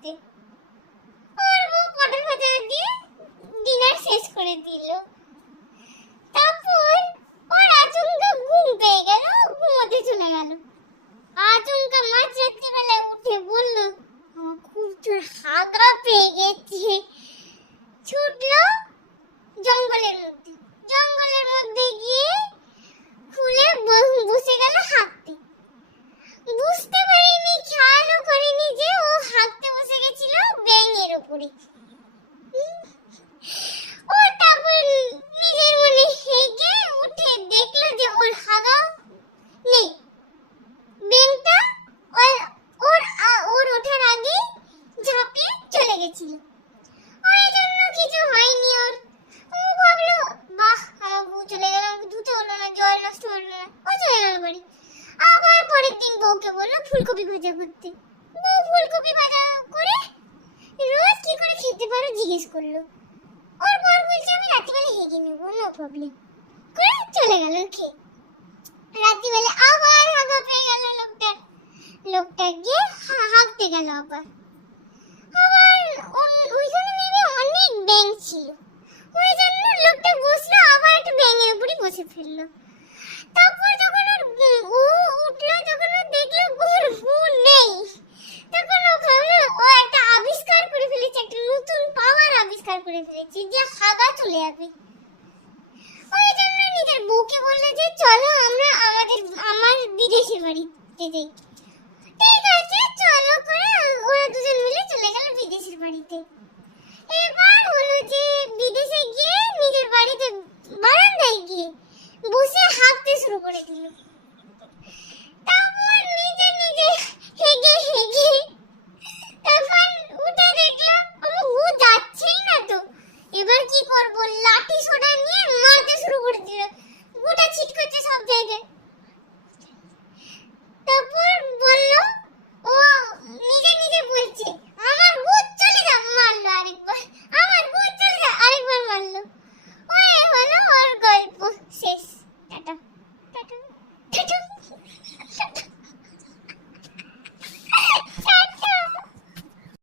হাঁকতে। ওর বউ পটল ভাজা দিয়ে ডিনার শেষ করে দিল। তারপর ওর আচমকা ঘুম পেয়ে গেল, ঘুমোতে চলে গেল। আচমকা মাঝ রাত্রিবেলায় উঠে বলল, আমার খুব জোর হাগা পেয়ে গেছে। ছুটলো জঙ্গলের মধ্যে, জঙ্গলের মধ্যে গিয়ে খুলে বসে গেল হাঁকতে। বুঝতে পারিনি, খেয়ালও করিনি যে ও হাঁকতে বসে গেছিল ব্যাঙের উপরে। ও তারপর নিজের মনে হেগে উঠে দেখলো যে ওর হাগা নেই। ব্যাঙটা ওর ওঠার আগে ঝাঁপিয়ে চলে গেছিল। ওই জন্য কিছু হয়নি ওর। ও ভাবলো, বাহ, আমার বউ চলে গেল, আমাকে ধুতে হলো না, জল নষ্ট হলো না। ও চলে গেল বাড়ি। আবার পরের দিন বউকে বললো ফুলকপি ভাজা করতে। বউ ফুলকপি ভাজা করে রোজ কি করে খেতে পারো জিজ্ঞেস করলো। ওর বর বলছে, আমি রাত্রিবেলা হেগে নেবো, নো প্রবলেম, করে চলে গেল খেয়ে। রাত্রিবেলা আবার হাগা পেয়ে গেল লোকটা গিয়ে হাঁকতে গেল আবার। ওইখানে নেমে অনেক ব্যাঙ ছিল, ওই জন্য লোকটা বসলো, আবার একটা ব্যাঙের উপরই বসে ফেললো। তারপর যখন ও উঠলো, যখন ও দেখলো ওর বউ নেই, তখন ও ভাবলো ও একটা আবিষ্কার করে ফেলেছে, একটা নতুন পাওয়ার আবিষ্কার করে ফেলেছে যে হাগা চলে যাবে। ওই জন্য নিজের বউকে বললো যে চলো আমরা আমার বিদেশের বাড়িতে যাই।